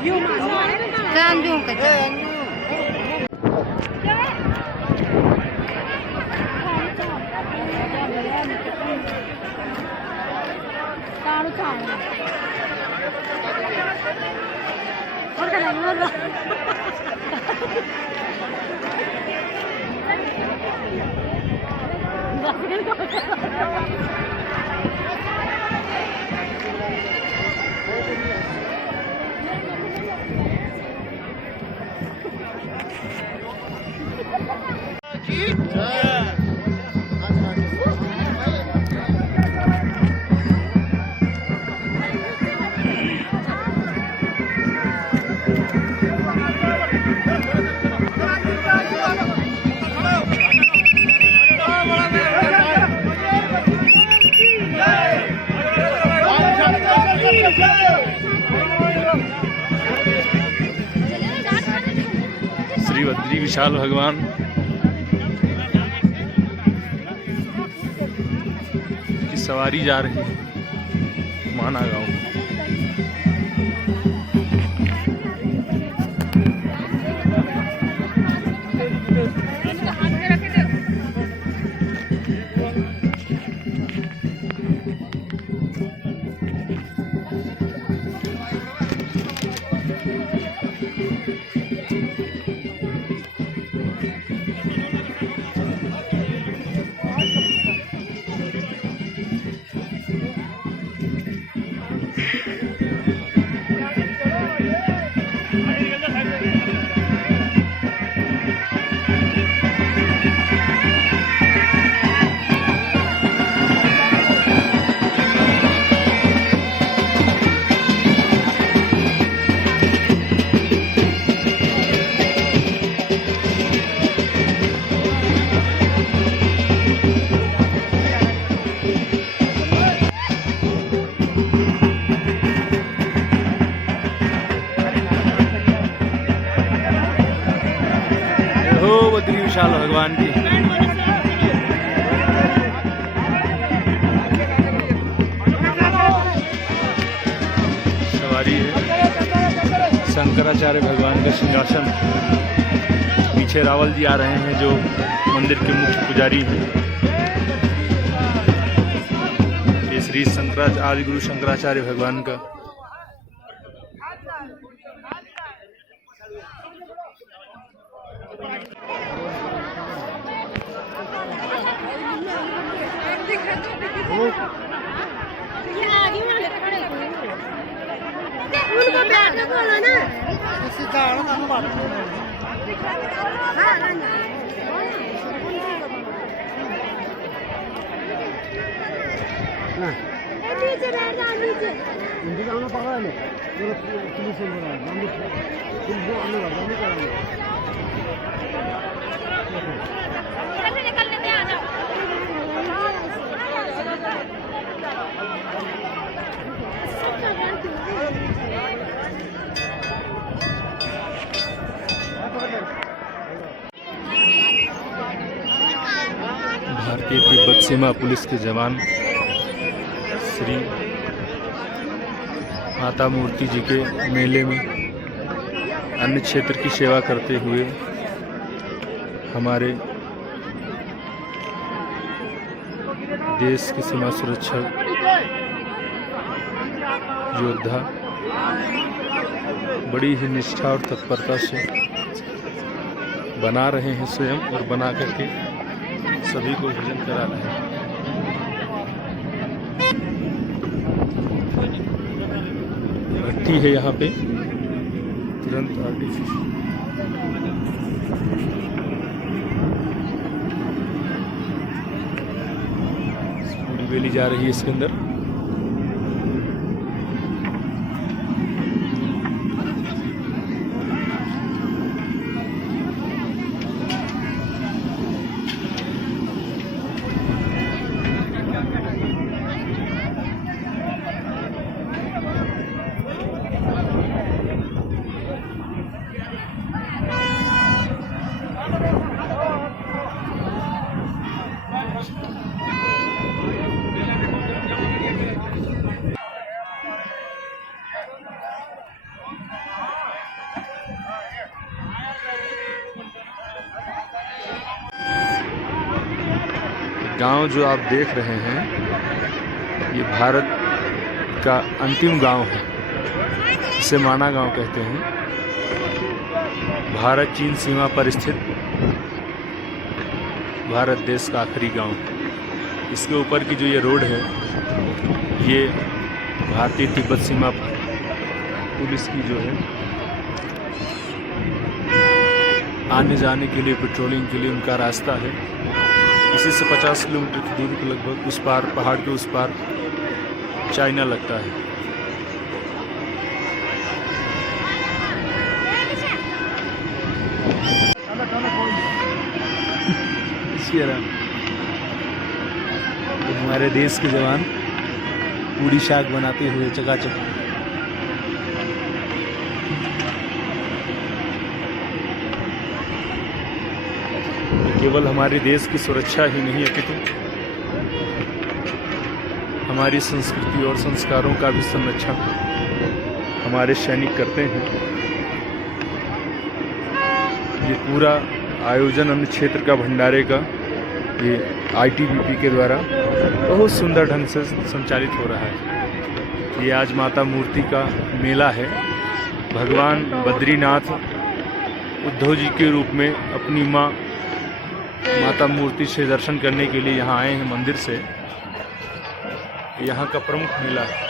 जानजू के श्री बद्री विशाल भगवान की सवारी जा रही है माना गांव। बद्री विशाल भगवान की सवारी है। शंकराचार्य भगवान का सिंहासन, पीछे रावल जी आ रहे हैं जो मंदिर के मुख्य पुजारी हैं। ये श्री आदि गुरु शंकराचार्य भगवान का उनको बैठ के बोलो ना नीचे बैठ जा नीचे भारतीय तिब्बत सीमा पुलिस के जवान श्री माता मूर्ति जी के मेले में अन्य क्षेत्र की सेवा करते हुए हमारे देश की सीमा सुरक्षा योद्धा बड़ी ही निष्ठा और तत्परता से बना रहे हैं स्वयं और बना करके सभी को भोजन करा रहे हैं। भट्टी है यहाँ पे तुरंत पूरी बेली जा रही है इसके अंदर। गांव जो आप देख रहे हैं ये भारत का अंतिम गांव है, इसे माना गांव कहते हैं। भारत चीन सीमा पर स्थित भारत देश का आखिरी गांव। इसके ऊपर की जो ये रोड है ये भारतीय तिब्बत सीमा पुलिस की जो है आने जाने के लिए, पेट्रोलिंग के लिए उनका रास्ता है। इसी से 50 किलोमीटर की दूरी पर लगभग उस पार, पहाड़ के उस पार चाइना लगता है। तो हमारे देश के जवान पूरी शाक बनाते हुए चकाचक केवल हमारे देश की सुरक्षा ही नहीं अपितु हमारी संस्कृति और संस्कारों का भी संरक्षण हमारे सैनिक करते हैं। ये पूरा आयोजन अन्य क्षेत्र का भंडारे का ये ITBP के द्वारा बहुत सुंदर ढंग से संचालित हो रहा है। ये आज माता मूर्ति का मेला है। भगवान बद्रीनाथ उद्धव जी के रूप में अपनी माता मूर्ति से दर्शन करने के लिए यहाँ आए हैं मंदिर से। यहाँ का प्रमुख मेला है।